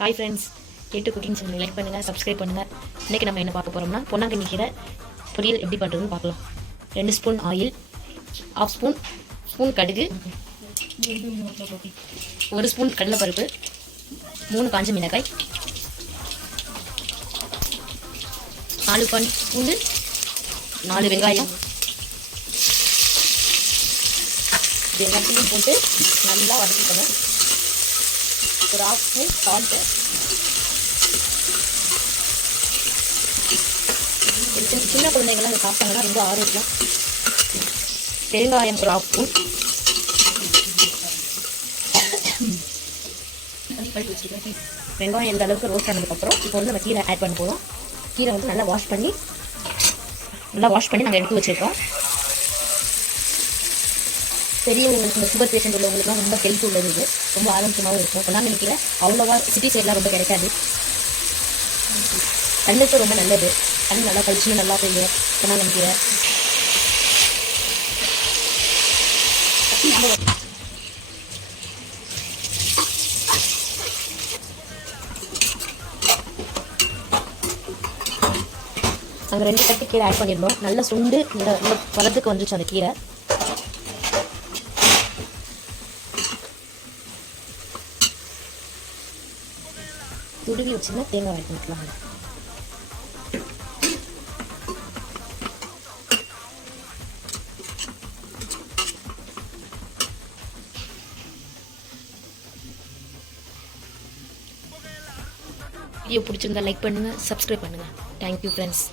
Hi friends, கேட்டு cooking channel like பண்ணுங்கள், subscribe பண்ணுங்கள். இன்றைக்கி நம்ம என்ன பார்க்க போகிறோம்னா பொன்னாங்கண்ணி கீரை பொரியல் எப்படி பண்ணுறதுன்னு பார்க்கலாம். 2 ஸ்பூன் ஆயில், 1/2 ஸ்பூன் கடுகு, 1 ஸ்பூன் கடலைப்பருப்பு, 3 காஞ்ச மிளகாய், 4 பல் பூண்டு, 4 வெங்காயம், இது எல்லாத்தையும் போட்டு நல்லா வதக்கிக்கணும். ஒரு 1/2 ஸ்பூன் சால்ட்டு, சின்ன குழந்தைங்களாம் இதை சாப்பிட்டாங்கன்னா ரொம்ப ஆரோக்கியம். பெருங்காயம் ஒரு 1/2 ஸ்பூன், வெங்காயம் எந்த அளவுக்கு ரோஸ்ட் ஆனதுக்கப்புறம் இப்போ வந்து நம்ம கீரை ஆட் பண்ண போகிறோம். கீரை வந்து நல்லா வாஷ் பண்ணி நாங்கள் எடுத்து வச்சுருக்கோம். பெரியவங்களுக்கு இந்த சுகர் பேஷண்ட் உள்ளவங்களுக்குலாம் ரொம்ப ஹெல்த் உள்ளது. இது ரொம்ப ஆரோக்கியமாகவும் இருக்கும். பொன்னாங்கண்ணி கீரை அவ்வளோவா சிட்டி சைட்லாம் ரொம்ப கிடைக்காது. கண்ணுக்கு ரொம்ப நல்லது. கண் நல்லா கழிச்சுன்னு நல்லா போயிடும் பொன்னாங்கண்ணி கீரை. நாங்கள் 2 கட்டு கீரை ஆட் பண்ணியிருந்தோம். நல்லா சுண்டு இந்த பழத்துக்கு வந்துச்சு அந்த கீரை. துருவி வச்சுன்னா தேங்காய் ஆட் பண்ணிக்கலாம். வீடியோ பிடிச்சிருந்தா லைக் பண்ணுங்கள், சப்ஸ்கிரைப் பண்ணுங்கள். Thank you friends.